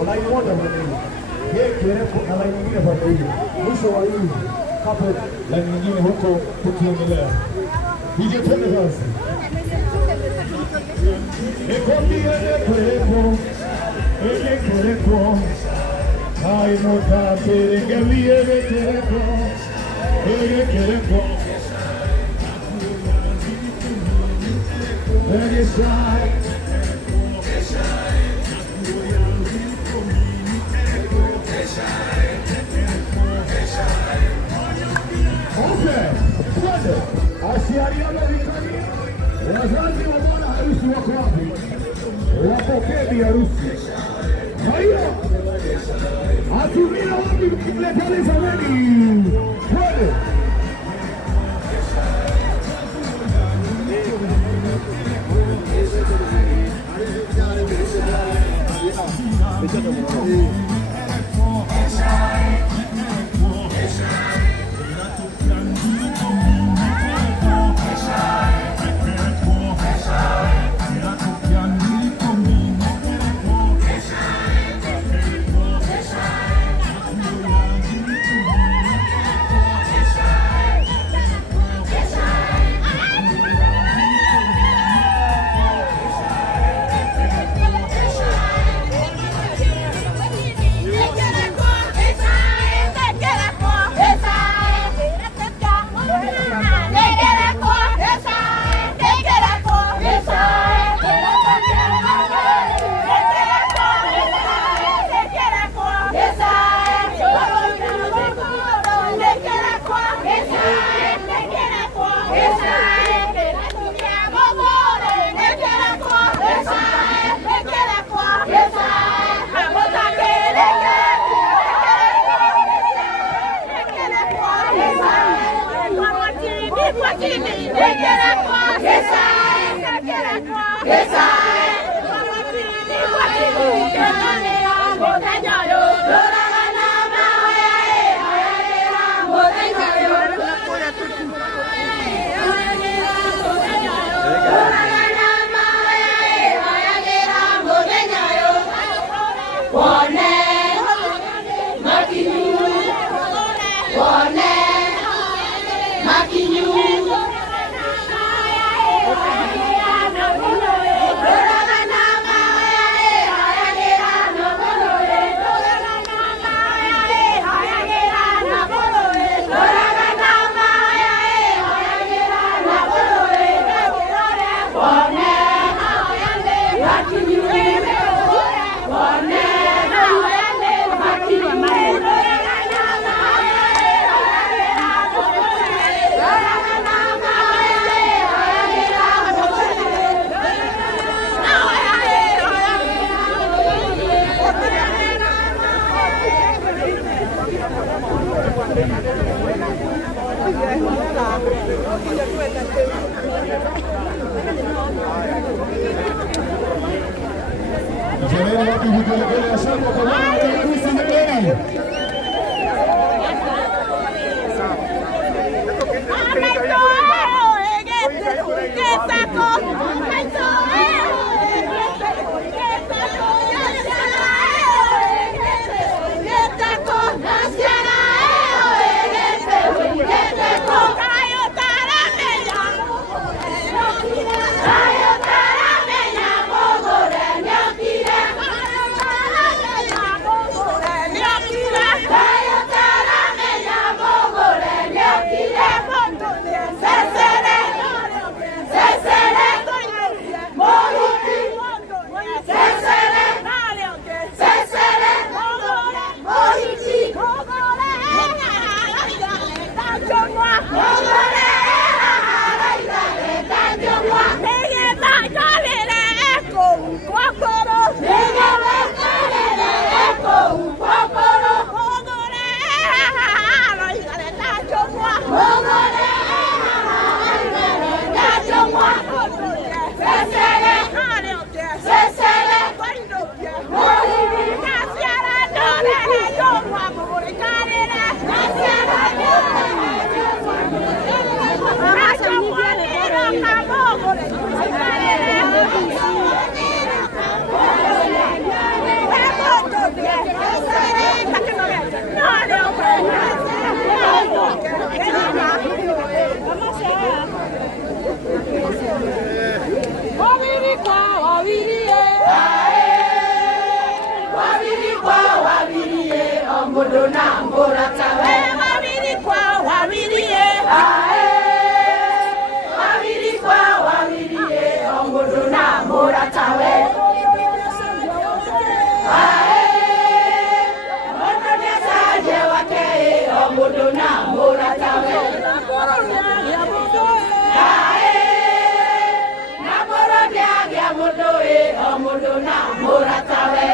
unaiona mwenyewe. Yeye kirefu na laini nyingine pande hiyo. Mwisho wa hii hapo laini nyingine huko tukiendelea. DJ twende sasa. Ekwambia kurepo. Ai mota terengelie kurepo. Kurepo. Asiariana vikani, wazazi wa bwana harusi wako wapi? Wapokee bi harusi. Haya, atumia wapi kumletani zamani? Twende. Sesere omudo na muratawe wawiri kwa wawiri wawiri kwa wawiri omudo na muratawe omudo na saje wake omudo na muratawe omudo na muratawe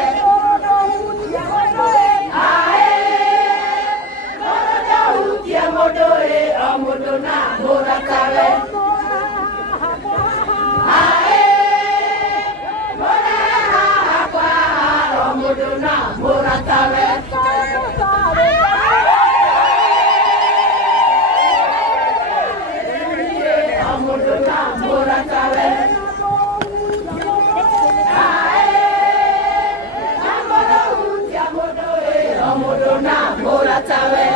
omudo na muratawe omudo na muratawe omudo na muratawe omudo na muratawe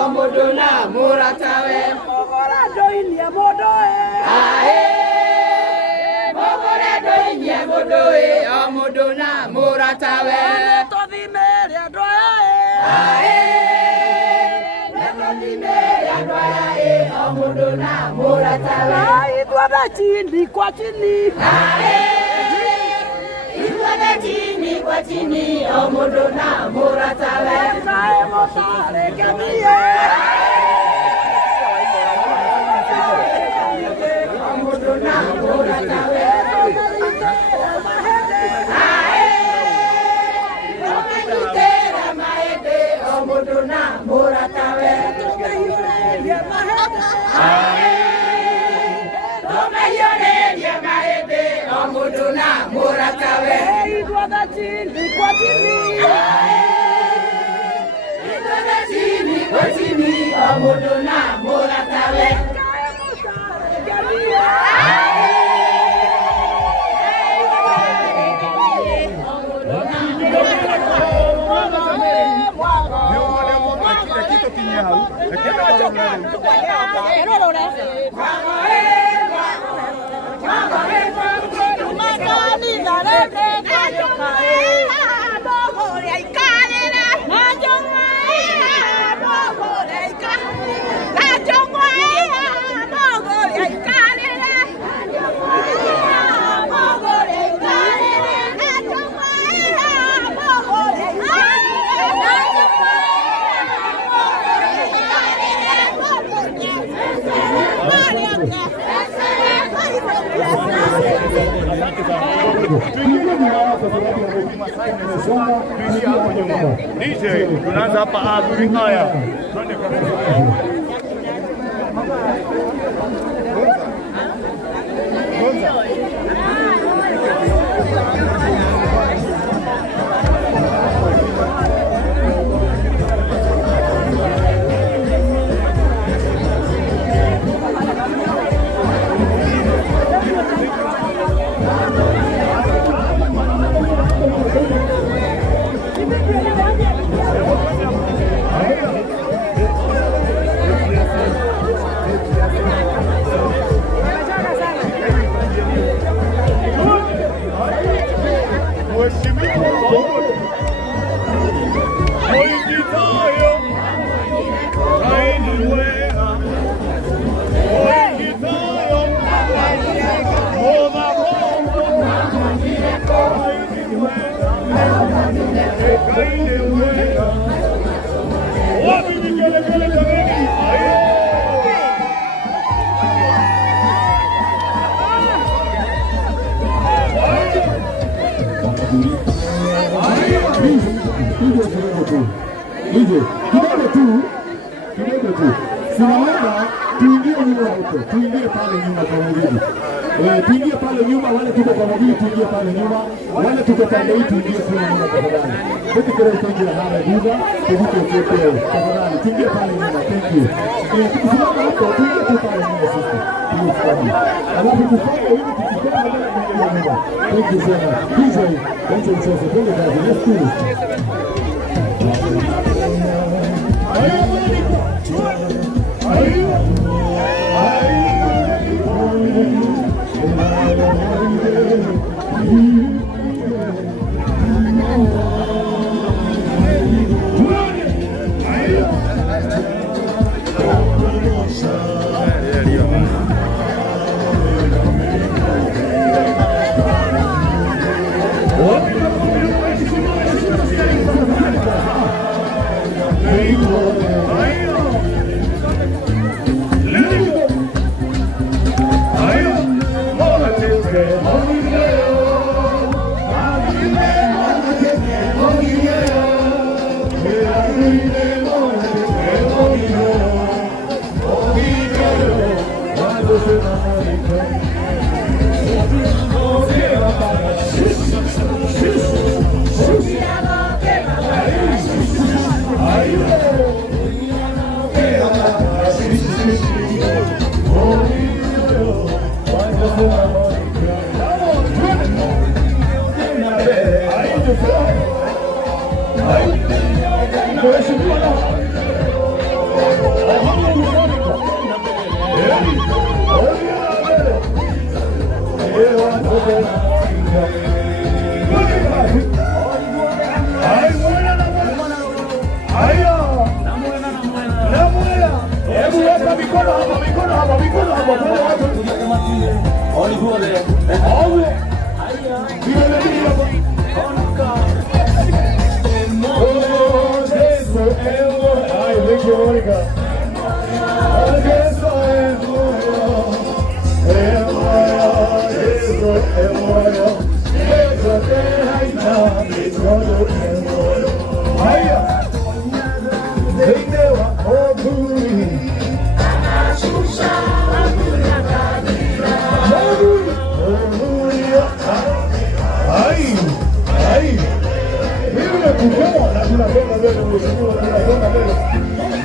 omudo na muratawe mogora doinie modoe mogora doinie modoe omudo na muratawe tothimeria doe tothimeria doe omudo na muratawe itwada chini kwa chini itwada chini kwa chini omudo na muratawe kae motare kamie omudo na muratawe omudo na muratawe omudo na muratawe itwada chini kwa chini itwada chini kwa chini omudo na muratawe DJ, tunaanza hapa adhuhuri haya. Twende kwa Hivyo kidogo tu, tunaomba tuingie nyuma huko, tuingie pale nyuma kwa mguu, tuingie pale nyuma, wale tuko kwa mguu tuingie pale nyuma, wale tuko pale hii tuingie kule nyuma tafadhali. Tukikere tuingie hapa duga, tuingie kule tafadhali, tuingie pale nyuma. Thank you. Tukisimama huko tuingie tu pale nyuma sisi, tunasimama. Alafu tufanye hivi tukitoka mbele tuingie nyuma. Thank you so much. DJ, thank you so much. Let's do it. Are you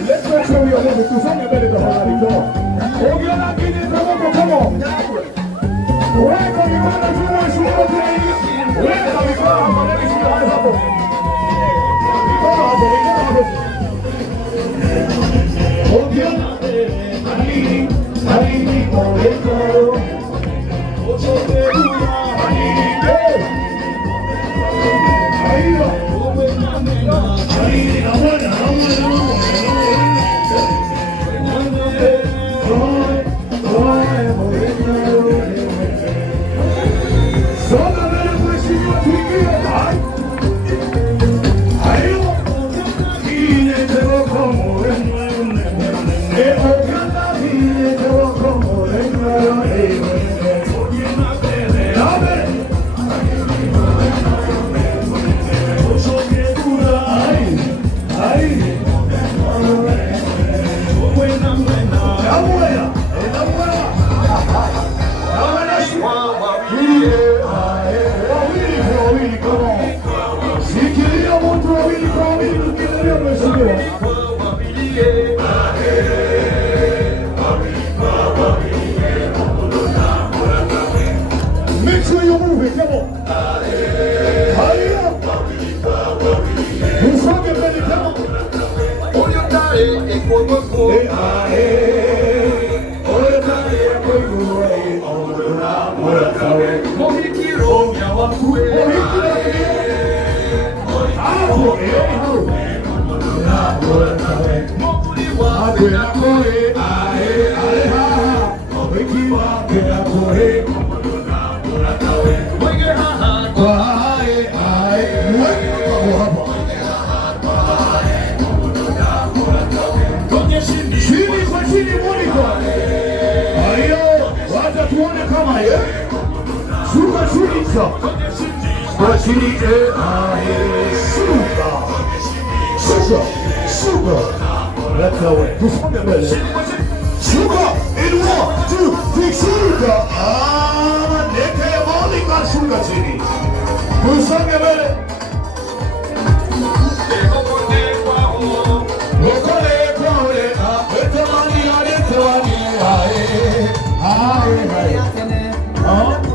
Let's make sure we are moving to something better than come on. Weka mikono juu, shuka chini. Weka mikono hapo, let me see your hands hapo. Mikono hapo. Ongea. Alini, ongea. Make sure you move it, come on. Hurry up. You song it, baby, come on. That's how it is. Sugar in 1, 2, 3, sugar. Neke moli ka sugar chini. Kusonge mbele. Lokole kwaole, etemani adetewani, ae, ae, ae.